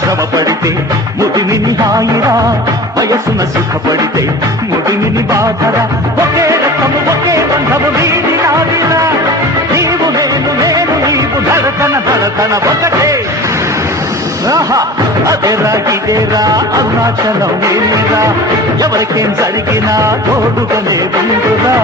శ్రమ పడితే ముదిని హాయిరా వయసున సుఖపడితే ముదిని బాధరా ఒకే రకము ఒకే బంధము నీది నాదిరా నీవు నేను నేను నీవు ధడతన ఒకటే అదేరా ఇదేరా అరుణాచలం ఏమిరా ఎవరికేం జరిగినా తోడుగానే ఉండురా